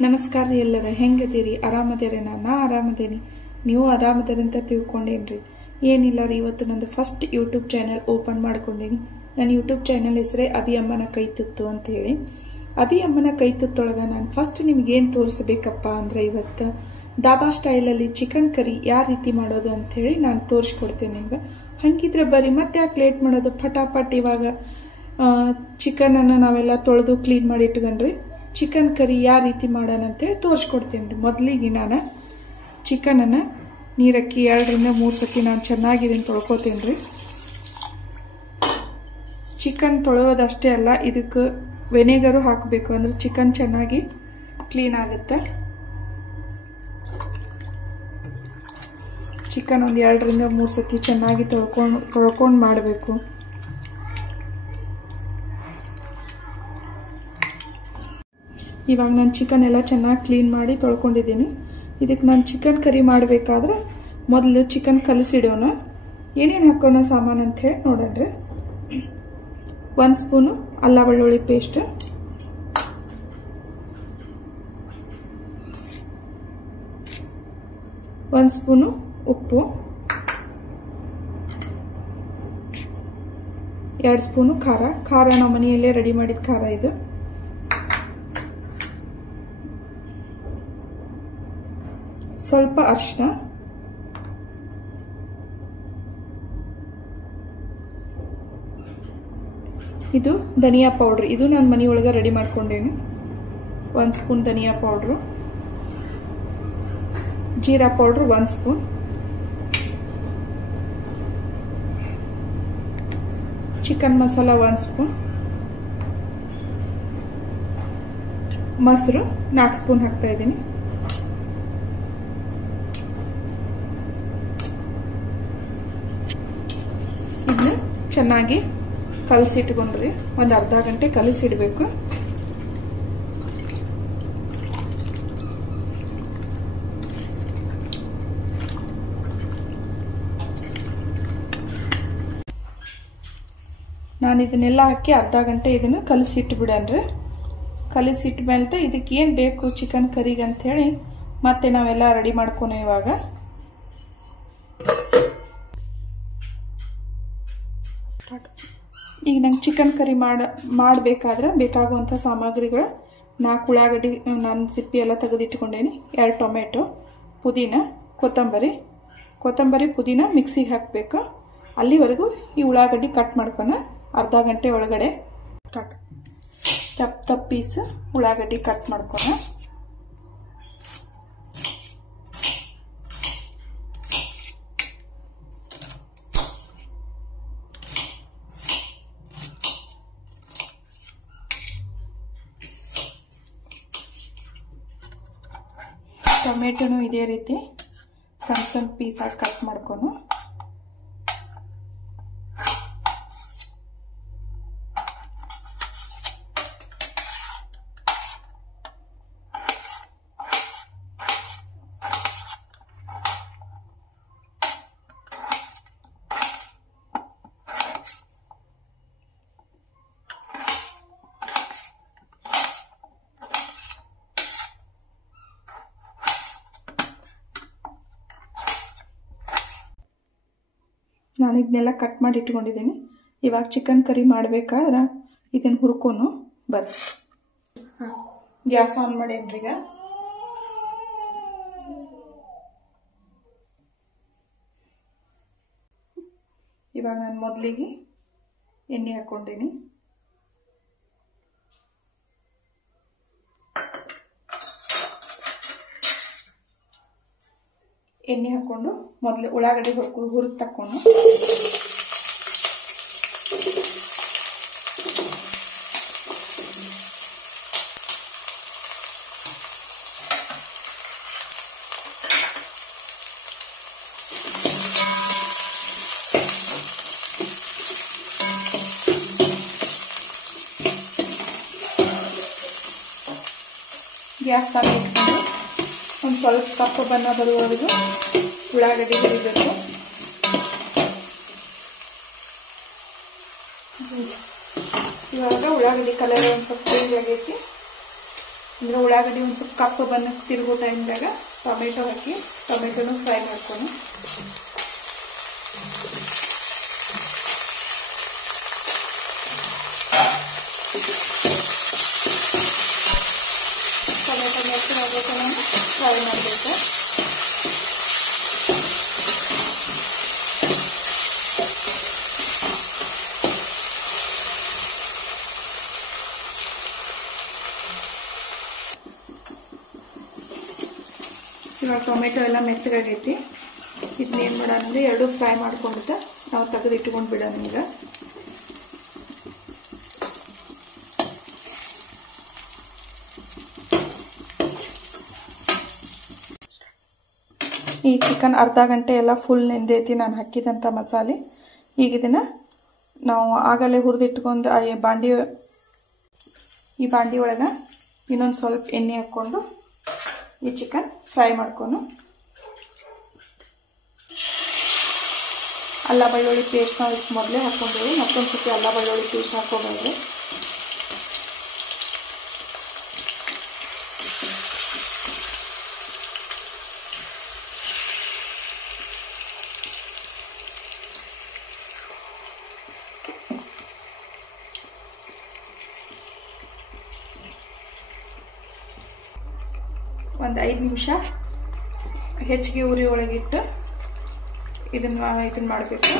ನಮಸ್ಕಾರ ರೀ ಎಲ್ಲರ ಹೆಂಗದೀರಿ ಆರಾಮದೇರಿ ನಾ ಆರಾಮದೇನಿ ನೀವು ಆರಾಮದೇರಿ ಅಂತ ತಿಳ್ಕೊಂಡೇನ್ರಿ ಏನಿಲ್ಲ ರೀ ಇವತ್ತು ನಂದು ಫಸ್ಟ್ ಯೂಟ್ಯೂಬ್ ಚಾನೆಲ್ ಓಪನ್ ಮಾಡ್ಕೊಂಡೇನಿ ನನ್ನ ಯೂಟ್ಯೂಬ್ ಚಾನೆಲ್ ಹೆಸರೇ ಅಭಿ ಅಮ್ಮನ ಕೈ ತುತ್ತು ಅಂತ ಹೇಳಿ ಅಭಿ ಅಮ್ಮನ ಕೈ ತುತ್ತೊಳಗೆ ನಾನು ಫಸ್ಟ್ ನಿಮಗೆ ಏನು ತೋರಿಸಬೇಕಪ್ಪ ಅಂದ್ರೆ ಇವತ್ತು ದಾಬಾ ಸ್ಟೈಲಲ್ಲಿ ಚಿಕನ್ ಕರಿ ಯಾವ ರೀತಿ ಮಾಡೋದು ಅಂತ ಹೇಳಿ ನಾನು ತೋರಿಸ್ಕೊಡ್ತೇನೆ ನಿಮ್ಗೆ ಹಂಗಿದ್ರೆ ಬರೀ ಮತ್ತೆ ಯಾಕೆ ಲೇಟ್ ಮಾಡೋದು ಫಟಾಫಟ್ ಇವಾಗ ಚಿಕನ್ ಅನ್ನು ನಾವೆಲ್ಲ ತೊಳೆದು ಕ್ಲೀನ್ ಮಾಡಿ ಇಟ್ಕೊಂಡ್ರಿ ಚಿಕನ್ ಕರಿ ಯಾವ ರೀತಿ ಮಾಡೋಣ ಅಂತೇಳಿ ತೋರಿಸ್ಕೊಡ್ತೀನಿ ರೀ ಮೊದಲಿಗೆ ನಾನು ಚಿಕನನ್ನು ನೀರಕ್ಕಿ 2 ರಿಂದ 3 ಸತಿ ನಾನು ಚೆನ್ನಾಗಿ ಇದನ್ನು ತೊಳ್ಕೊತೀನಿ ರೀ ಚಿಕನ್ ತೊಳೆಯೋದಷ್ಟೇ ಅಲ್ಲ ಇದಕ್ಕೆ ವೆನಿಗರು ಹಾಕಬೇಕು ಅಂದ್ರೆ ಚಿಕನ್ ಚೆನ್ನಾಗಿ ಕ್ಲೀನ್ ಆಗುತ್ತೆ ಚಿಕನ್ ಒಂದು 2 ರಿಂದ 3 ಸತಿ ಚೆನ್ನಾಗಿ ತೊಳ್ಕೊಂಡು ಮಾಡಬೇಕು ಇವಾಗ ನಾನು ಚಿಕನ್ ಎಲ್ಲ ಚೆನ್ನಾಗಿ ಕ್ಲೀನ್ ಮಾಡಿ ತೊಳ್ಕೊಂಡಿದ್ದೀನಿ ಇದಕ್ಕೆ ನಾನು ಚಿಕನ್ ಕರಿ ಮಾಡಬೇಕಾದ್ರೆ ಮೊದಲು ಚಿಕನ್ ಕಲಸಿಡೋಣ ಏನೇನು ಹಾಕೋಣ ಸಾಮಾನು ಅಂತ ಹೇಳಿ ನೋಡೋಣ 1 ಸ್ಪೂನು ಅಲ್ಲ ಬೆಳ್ಳುಳ್ಳಿ ಪೇಸ್ಟ್ 1 ಸ್ಪೂನು ಉಪ್ಪು 2 ಸ್ಪೂನು ಖಾರ ನಮ್ಮ ಮನೆಯಲ್ಲೇ ರೆಡಿ ಮಾಡಿದ ಖಾರ ಇದು ಸ್ವಲ್ಪ ಅರಿಶಿನ ಇದು ಧನಿಯಾ ಪೌಡರ್ ಇದು ನಾನು ಮನೆಯೊಳಗೆ ರೆಡಿ ಮಾಡ್ಕೊಂಡೇನೆ 1 ಸ್ಪೂನ್ ಧನಿಯಾ ಪೌಡರ್ ಜೀರಾ powder 1 spoon chicken masala 1 spoon ಮೊಸರು 4 ಸ್ಪೂನ್ ಹಾಕ್ತಾ ಇದ್ದೀನಿ ಇದನ್ನ ಚೆನ್ನಾಗಿ ಕಲಸಿಟ್ಕೊಂಡ್ರಿ ಒಂದು ಅರ್ಧ ಗಂಟೆ ಕಲಸಿಡಬೇಕು ನಾನು ಇದನ್ನೆಲ್ಲ ಹಾಕಿ ಅರ್ಧ ಗಂಟೆ ಇದನ್ನು ಕಲಸಿಟ್ಬಿಡನ್ರಿ ಕಲಸಿಟ್ಮೇಲೆ ಇದಕ್ಕೆ ಏನು ಬೇಕು ಚಿಕನ್ ಕರಿಗೆ ಅಂತ ಹೇಳಿ ಮತ್ತೆ ನಾವೆಲ್ಲ ರೆಡಿ ಮಾಡ್ಕೊಣ ಇವಾಗ ಈಗ ನಂಗೆ ಚಿಕನ್ ಕರಿ ಮಾಡಬೇಕಾದ್ರೆ ಬೇಕಾಗುವಂಥ ಸಾಮಗ್ರಿಗಳು 4 ಉಳ್ಳಾಗಡ್ಡಿ ನಾನು ಸಿಪ್ಪಿ ಎಲ್ಲ ತೆಗೆದಿಟ್ಕೊಂಡೇನಿ 2 ಟೊಮೆಟೊ ಪುದೀನ ಕೊತ್ತಂಬರಿ ಪುದೀನ ಮಿಕ್ಸಿಗೆ ಹಾಕಬೇಕು ಅಲ್ಲಿವರೆಗೂ ಈ ಉಳ್ಳಾಗಡ್ಡಿ ಕಟ್ ಮಾಡ್ಕೊಂಡು ಅರ್ಧ ಗಂಟೆ ಒಳಗಡೆ ತಪ್ಪ ಪೀಸ್ ಉಳ್ಳಾಗಡ್ಡಿ ಕಟ್ ಮಾಡ್ಕೊಂಡು ಟೊಮೆಟೊನು ಇದೇ ರೀತಿ ಸಣ್ಣ ಪೀಸಾಗಿ ಕಟ್ ಮಾಡ್ಕೊಂಡು ನಾನು ಇದನ್ನೆಲ್ಲ ಕಟ್ ಮಾಡಿ ಇಟ್ಕೊಂಡಿದ್ದೀನಿ ಇವಾಗ ಚಿಕನ್ ಕರಿ ಮಾಡಬೇಕಾದ್ರೆ ಇದನ್ನು ಹುರ್ಕೊಂಡು ಬರ್ರಿ ಗ್ಯಾಸ್ ಆನ್ ಮಾಡೇನ್ರಿ ಇವಾಗ ನಾನು ಮೊದಲಿಗೆ ಎಣ್ಣೆ ಹಾಕ್ಕೊಂಡೀನಿ ಎಣ್ಣೆ ಹಾಕೊಂಡು ಮೊದಲು ಉಳ್ಳಾಗಡ್ಡಿ ಹುರಿದು ತಕ್ಕೊಂಡು ಗ್ಯಾಸ್ ಆನ್ ಇಟ್ಕೊಂಡು ಒಂದು ಸ್ವಲ್ಪ ಕಪ್ಪು ಬಣ್ಣ ಬರುವವರೆಗೂ ಉಳ್ಳಾಗಡ್ಡಿ ಹುರಿಬೇಕು ಇವಾಗ ಉಳ್ಳಾಗಡ್ಡಿ ಕಲರ್ ಒಂದು ಸ್ವಲ್ಪ ಚೇಂಜ್ ಆಗೈತಿ ಅಂದ್ರೆ ಉಳ್ಳಾಗಡ್ಡಿ ಒಂದು ಸ್ವಲ್ಪ ಕಪ್ಪು ಬಣ್ಣಕ್ಕೆ ತಿರುಗೋ ಟೈಮ್ದಾಗ ಟೊಮೆಟೊ ಹಾಕಿ ಟೊಮೆಟೊನು ಫ್ರೈ ಮಾಡ್ಕೊಂಡು ಟೊಮೆಟೊ ಮೆತ್ತಗೆ ಆಗಬೇಕು ಫ್ರೈ ಮಾಡಬೇಕು. ಇವಾಗ ಟೊಮೆಟೊ ಎಲ್ಲ ಮೆತ್ತಗಾಗೈತಿ. ಇದನ್ನೇನು ಮಾಡೋಣ ಅಂದರೆ ಎರಡು ಫ್ರೈ ಮಾಡ್ಕೊಂಡ್ಬಿಟ್ಟು ನಾವು ತೆಗೆದು ಇಟ್ಕೊಂಡು ಬಿಡೋಣ. ಈಗ ಈ ಚಿಕನ್ ಅರ್ಧ ಗಂಟೆ ಎಲ್ಲ ಫುಲ್ ನೆಂದೈತಿ ನಾನು ಹಾಕಿದಂಥ ಮಸಾಲೆ. ಈಗ ಇದನ್ನು ನಾವು ಆಗಲೇ ಹುರಿದಿಟ್ಕೊಂಡು ಈ ಬಾಂಡಿ ಒಳಗೆ ಇನ್ನೊಂದು ಸ್ವಲ್ಪ ಎಣ್ಣೆ ಹಾಕ್ಕೊಂಡು ಈ ಚಿಕನ್ ಫ್ರೈ ಮಾಡ್ಕೊಂಡು ಅಲ್ಲ ಬೆಳ್ಳುಳ್ಳಿ ಪೇಸ್ಟ್ ನಾವು ಮೊದಲೇ ಹಾಕ್ಕೊಂಡೇವೆ. ಮತ್ತೊಂದು ಸತಿ ಅಲ್ಲ ಬೆಳ್ಳುಳ್ಳಿ ಪೇಸ್ಟ್ ಹಾಕೋಬೇಡ್ರಿ. ಒಂದು 5 ನಿಮಿಷ ಹೆಚ್ಚಿಗೆ ಉರಿ ಒಳಗಿಟ್ಟು ಇದನ್ನ ಮಾಡಬೇಕು.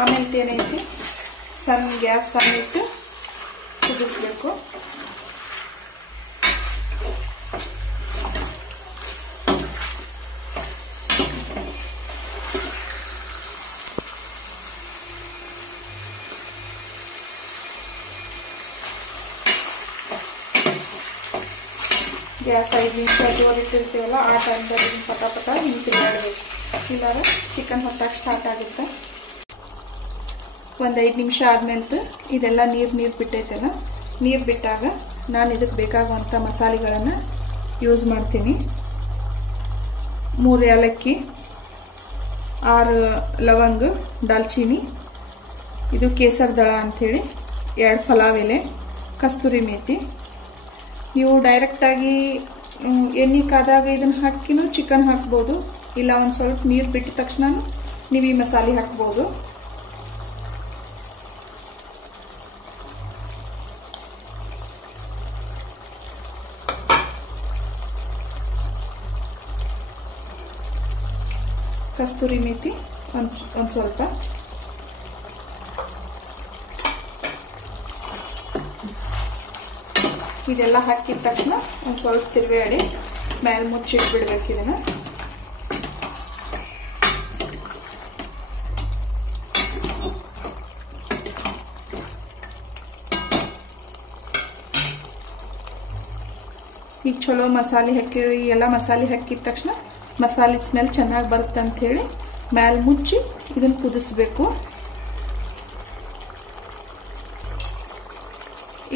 ಆಮೇಲೆ ಏನೈತಿ ಗ್ಯಾಸ್ ಸಣ್ಣ ಇಟ್ಟು ಕುದಿಸ್ಬೇಕು. ಗ್ಯಾಸ್ 5 ನಿಮಿಷ ಜೋರು ಇಟ್ಟಿರ್ತೀವಲ್ಲ ಆ ಟೈಮ್ದಾಗ ಪಟ ಹಿಂಗೆ ತಿರುಗಾಡಬೇಕು. ಇಲ್ಲಾರ ಚಿಕನ್ ಹೊತ್ತಾಗ ಸ್ಟಾರ್ಟ್ ಆಗುತ್ತೆ. ಒಂದು 5 ನಿಮಿಷ ಆದ್ಮೇಲೆ ಇದೆಲ್ಲ ನೀರು ಬಿಟ್ಟೈತಲ್ಲ, ನೀರು ಬಿಟ್ಟಾಗ ನಾನು ಇದಕ್ಕೆ ಬೇಕಾಗುವಂಥ ಮಸಾಲೆಗಳನ್ನು ಯೂಸ್ ಮಾಡ್ತೀನಿ. 3 ಏಲಕ್ಕಿ, 6 ಲವಂಗ, ದಾಲ್ಚಿನ್ನಿ, ಇದು ಕೇಸರ್ ದಳ ಅಂಥೇಳಿ, 2 ಪಲಾವ್ ಎಲೆ, ಕಸ್ತೂರಿ ಮೇಥಿ. ನೀವು ಡೈರೆಕ್ಟಾಗಿ ಎಣ್ಣೆ ಕಾದಾಗ ಇದನ್ನು ಹಾಕಿನೂ ಚಿಕನ್ ಹಾಕ್ಬೋದು, ಇಲ್ಲ ಒಂದು ಸ್ವಲ್ಪ ನೀರು ಬಿಟ್ಟ ತಕ್ಷಣ ನೀವು ಈ ಮಸಾಲೆ ಹಾಕ್ಬೋದು. ಕಸ್ತೂರಿ ಮೇಥಿ ಒಂದು ಸ್ವಲ್ಪ, ಇದೆಲ್ಲ ಹಾಕಿದ ತಕ್ಷಣ ಒಂದು ಸ್ವಲ್ಪ ತಿರುಗಾಡಿ ಮೇಲೆ ಮುಚ್ಚಿಟ್ಬಿಡ್ಬೇಕು. ಇದನ್ನ ಈಗ ಚಲೋ ಮಸಾಲೆ ಹಾಕಿ ಎಲ್ಲ ಮಸಾಲೆ ಹಾಕಿದ ತಕ್ಷಣ ಮಸಾಲೆ ಸ್ಮೆಲ್ ಚೆನ್ನಾಗಿ ಬರುತ್ತೆ ಅಂತ ಹೇಳಿ ಮೇಲೆ ಮುಚ್ಚಿ ಇದನ್ನ ಕುದಿಸ್ಬೇಕು.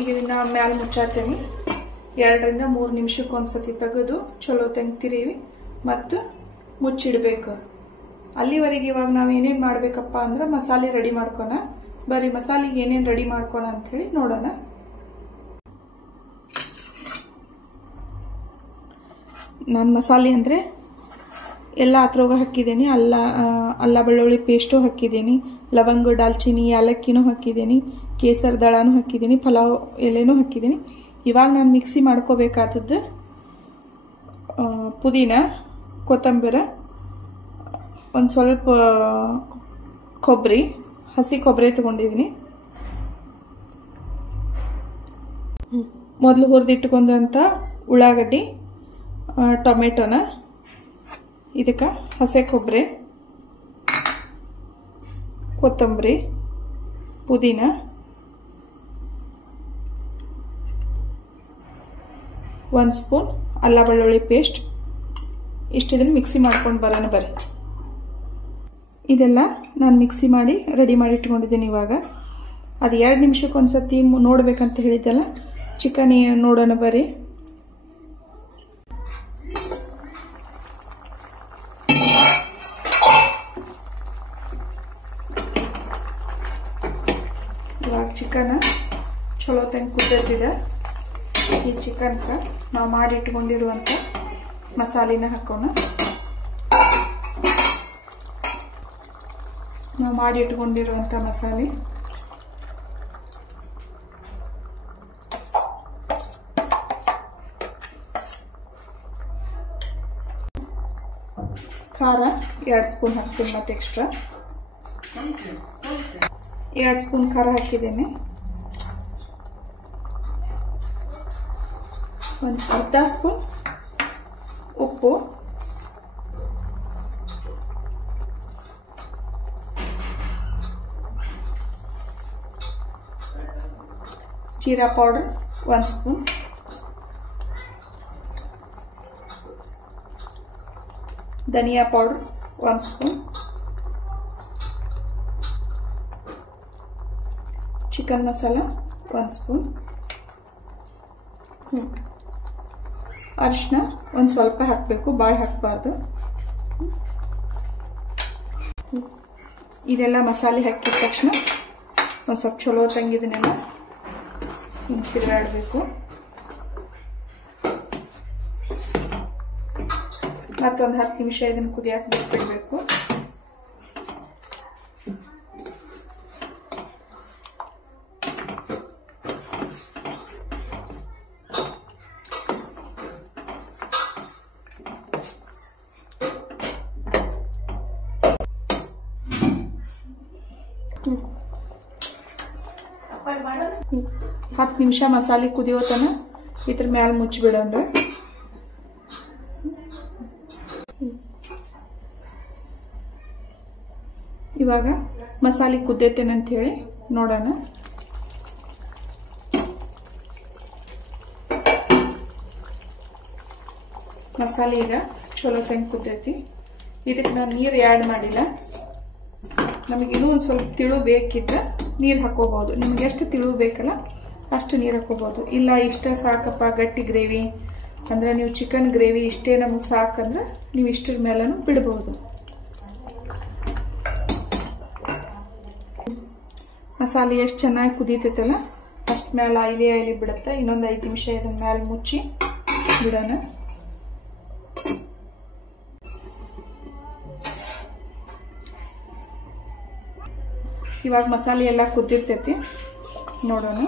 ಈಗ ಇದನ್ನ ಮ್ಯಾಲೆ ಮುಚ್ಚಾತೇನೆ. 2 ರಿಂದ 3 ನಿಮಿಷಕ್ಕೆ ಒಂದ್ಸತಿ ತೆಗೆದು ಚಲೋ ತೆಗ್ತಿರೀವಿ ಮತ್ತು ಮುಚ್ಚಿಡ್ಬೇಕು. ಅಲ್ಲಿವರೆಗೆ ಇವಾಗ ನಾವು ಏನೇನು ಮಾಡ್ಬೇಕಪ್ಪ ಅಂದ್ರೆ ಮಸಾಲೆ ರೆಡಿ ಮಾಡ್ಕೋಣ. ಬರೀ ಮಸಾಲೆಗೆ ಏನೇನು ರೆಡಿ ಮಾಡ್ಕೋಣ ಅಂತ ಹೇಳಿ ನೋಡೋಣ. ನಾನು ಮಸಾಲೆ ಅಂದರೆ ಎಲ್ಲ ಅದ್ರೊಳಗೆ ಹಾಕಿದ್ದೀನಿ. ಅಲ್ಲ ಬೆಳ್ಳುಳ್ಳಿ ಪೇಸ್ಟು ಹಾಕಿದ್ದೀನಿ, ಲವಂಗ, ದಾಲ್ಚಿನ್ನಿ, ಏಲಕ್ಕಿನೂ ಹಾಕಿದ್ದೀನಿ, ಕೇಸರ್ ದಳನೂ ಹಾಕಿದ್ದೀನಿ, ಪಲಾವ್ ಎಲೆನೂ ಹಾಕಿದ್ದೀನಿ. ಇವಾಗ ನಾನು ಮಿಕ್ಸಿ ಮಾಡ್ಕೋಬೇಕಾದದ್ದು ಪುದೀನ, ಕೊತ್ತಂಬರಿ, ಒಂದು ಸ್ವಲ್ಪ ಕೊಬ್ಬರಿ, ಹಸಿ ಕೊಬ್ಬರಿ ತಗೊಂಡಿದ್ದೀನಿ. ಮೊದಲು ಹುರಿದಿಟ್ಕೊಂಡಂಥ ಉಳ್ಳಾಗಡ್ಡಿ, ಟೊಮೆಟೊನ, ಇದಕ್ಕೆ ಹಸಿ ಕೊಬ್ಬರಿ, ಕೊತ್ತಂಬರಿ, ಪುದೀನ, ಒಂದು ಸ್ಪೂನ್ ಅಲ್ಲ ಬೆಳ್ಳುಳ್ಳಿ ಪೇಸ್ಟ್, ಇಷ್ಟಿದನ್ನು ಮಿಕ್ಸಿ ಮಾಡ್ಕೊಂಡು ಬರೋಣ ಬರ್ರಿ. ಇದೆಲ್ಲ ನಾನು ಮಿಕ್ಸಿ ಮಾಡಿ ರೆಡಿ ಮಾಡಿ ಇಟ್ಕೊಂಡಿದ್ದೀನಿ. ಇವಾಗ ಅದು 2 ನಿಮಿಷಕ್ಕೆ ಒಂದ್ಸತಿ ನೋಡ್ಬೇಕಂತ ಹೇಳಿದ್ದೆಲ್ಲ, ಚಿಕನ್ ನೋಡೋಣ ಬರ್ರಿ. ಇವಾಗ ಚಿಕನ್ ಚಲೋ ತಂಗ ಕುದ್ದೈತಿದೆ. ಈ ಚಿಕನ್ಕ ನಾವು ಮಾಡಿಟ್ಕೊಂಡಿರುವಂಥ ಮಸಾಲಿನ ಹಾಕೋಣ. ನಾವು ಮಾಡಿಟ್ಕೊಂಡಿರುವಂಥ ಮಸಾಲೆ ಖಾರ 2 ಸ್ಪೂನ್ ಹಾಕ್ತೀನಿ. ಮತ್ತೆ ಎಕ್ಸ್ಟ್ರಾ 2 ಸ್ಪೂನ್ ಖಾರ ಹಾಕಿದ್ದೇನೆ. ಒಂದು ಅರ್ಧ ಸ್ಪೂನ್ ಉಪ್ಪು, ಜೀರಾ ಪೌಡರ್ 1 ಸ್ಪೂನ್, ಧನಿಯಾ powder 1 spoon, chicken masala 1 spoon, ಅರಿಶಿನ ಒಂದು ಸ್ವಲ್ಪ ಹಾಕಬೇಕು, ಭಾಳ ಹಾಕಬಾರ್ದು. ಇದೆಲ್ಲ ಮಸಾಲೆ ಹಾಕಿದ ತಕ್ಷಣ ಒಂದು ಸ್ವಲ್ಪ ಚಲೋ ತಂಗಿದನ್ನೆಲ್ಲ ತಿರುಗಾಡಬೇಕು. ಮತ್ತೊಂದು 10 ನಿಮಿಷ ಇದನ್ನು ಕುದಿಯಾಕ ಬಿಟ್ಬಿಡಬೇಕು. ಹತ್ತು ನಿಮಿಷ ಮಸಾಲೆ ಕುದಿಯೋತನ ಇದ್ರ ಮ್ಯಾಲ ಮುಚ್ಚಿಬಿಡೋಣ. ಇವಾಗ ಮಸಾಲೆ ಕುದ್ದೈತೇನಂತ ಹೇಳಿ ನೋಡೋಣ. ಮಸಾಲೆ ಈಗ ಚಲೋ ತಂಗ ಕುದ್ದೈತಿ. ಇದಕ್ಕೆ ನಾನು ನೀರು ಆ್ಯಡ್ ಮಾಡಿಲ್ಲ. ನಮಗಿನ್ನೂ ಒಂದು ಸ್ವಲ್ಪ ತಿಳು ಬೇಕಿದ್ರೆ ನೀರು ಹಾಕೋಬಹುದು. ನಿಮ್ಗೆ ಎಷ್ಟು ತಿಳು ಬೇಕಲ್ಲ ಅಷ್ಟು ನೀರು ಹಾಕೋಬಹುದು. ಇಲ್ಲ ಇಷ್ಟ ಸಾಕಪ್ಪ ಗಟ್ಟಿ ಗ್ರೇವಿ ಅಂದ್ರೆ ನೀವು ಚಿಕನ್ ಗ್ರೇವಿ ಇಷ್ಟೇ ನಮಗೆ ಸಾಕಂದ್ರೆ ನೀವು ಇಷ್ಟರ ಮೇಲೂ ಬಿಡಬಹುದು. ಮಸಾಲೆ ಎಷ್ಟು ಚೆನ್ನಾಗಿ ಕುದೀತೈತಲ್ಲ ಅಷ್ಟು ಮೇಲೆ ಆಯ್ಲಿ ಬಿಡುತ್ತೆ. ಇನ್ನೊಂದು 5 ನಿಮಿಷ ಇದನ್ನ ಮೇಲೆ ಮುಚ್ಚಿ ಬಿಡೋಣ. ಇವಾಗ ಮಸಾಲೆ ಎಲ್ಲ ಕುದ್ದಿರ್ತೈತಿ, ನೋಡೋಣ.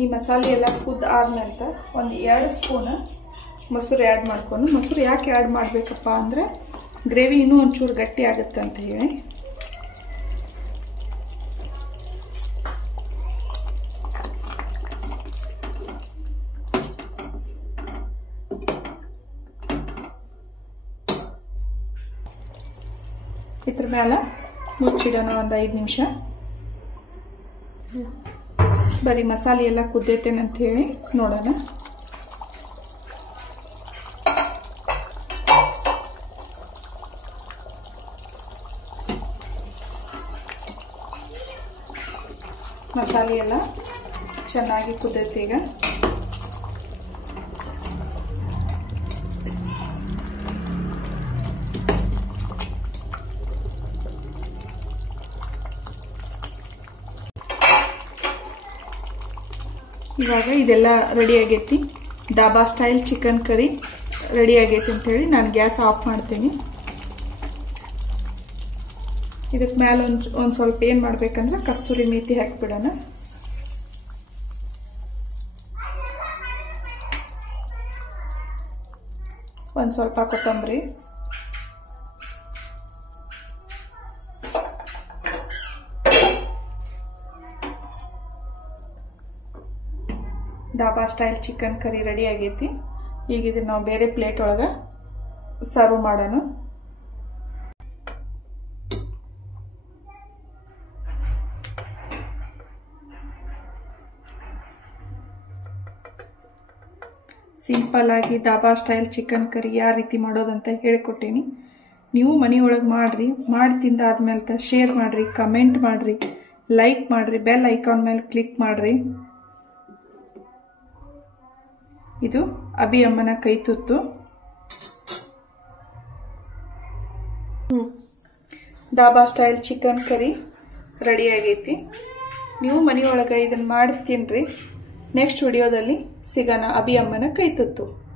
ಈ ಮಸಾಲೆ ಎಲ್ಲ ಕುದ್ದ ಆದ್ಮೇಲೆ ಒಂದು 2 ಸ್ಪೂನ್ ಮೊಸರು ಆ್ಯಡ್ ಮಾಡ್ಕೊಂಡು, ಮೊಸರು ಯಾಕೆ ಆ್ಯಡ್ ಮಾಡಬೇಕಪ್ಪ ಅಂದ್ರೆ ಗ್ರೇವಿ ಇನ್ನೂ ಒಂಚೂರು ಗಟ್ಟಿ ಆಗುತ್ತೆ ಅಂತ ಹೇಳಿ. ಇದ್ರ ಮೇಲೆ ಮುಚ್ಚಿಡೋಣ ಒಂದು 5 ನಿಮಿಷ. ಬರೀ ಮಸಾಲೆ ಎಲ್ಲ ಕುದ್ದೈತೇನಂತ ಹೇಳಿ ನೋಡೋಣ. ಮಸಾಲೆ ಎಲ್ಲ ಚೆನ್ನಾಗಿ ಕುದ್ದೈತೆ ಈಗ. ಇವಾಗ ಇದೆಲ್ಲ ರೆಡಿ ಆಗೈತಿ. Dhaba style chicken curry ready ಆಗೈತಿ ಅಂತ ಹೇಳಿ ನಾನು ಗ್ಯಾಸ್ ಆಫ್ ಮಾಡ್ತೀನಿ. ಇದಕ್ಕೆ ಮೇಲೆ ಒಂದು ಸ್ವಲ್ಪ ಏನು ಮಾಡ್ಬೇಕಂದ್ರೆ ಕಸ್ತೂರಿ ಮೇಥಿ ಹಾಕಿಬಿಡೋಣ. ಒಂದು ಸ್ವಲ್ಪ ಕೊತ್ತಂಬರಿ, dhaba style chicken curry ready ಆಗೈತಿ. ಈಗ ಇದನ್ನ ನಾವು ಬೇರೆ ಪ್ಲೇಟ್ ಒಳಗೆ ಸರ್ವ್ ಮಾಡೋಣ. ಸಿಂಪಲ್ ಆಗಿ ಡಾಬಾ ಸ್ಟೈಲ್ ಚಿಕನ್ ಕರಿ ಯಾವ ರೀತಿ ಮಾಡೋದಂತ ಹೇಳಿಕೊಟ್ಟೀನಿ. ನೀವು ಮನೆಯೊಳಗೆ ಮಾಡ್ರಿ, ಮಾಡಿ ತಿಂದಾದ್ಮೇಲೆ ಶೇರ್ ಮಾಡ್ರಿ, ಕಮೆಂಟ್ ಮಾಡ್ರಿ, ಲೈಕ್ ಮಾಡ್ರಿ, ಬೆಲ್ ಐಕಾನ್ ಮೇಲೆ ಕ್ಲಿಕ್ ಮಾಡ್ರಿ. ಇದು ಅಭಿ ಅಮ್ಮನ ಕೈ ತುತ್ತು. Dhaba style chicken curry ready ಆಗೈತಿ. ನೀವು ಮನೆಯೊಳಗೆ ಇದನ್ನ ಮಾಡಿ ತಿನ್ರಿ. ನೆಕ್ಸ್ಟ್ ವಿಡಿಯೋದಲ್ಲಿ ಸಿಗೋಣ. ಅಭಿ ಅಮ್ಮನ ಕೈ ತುತ್ತು.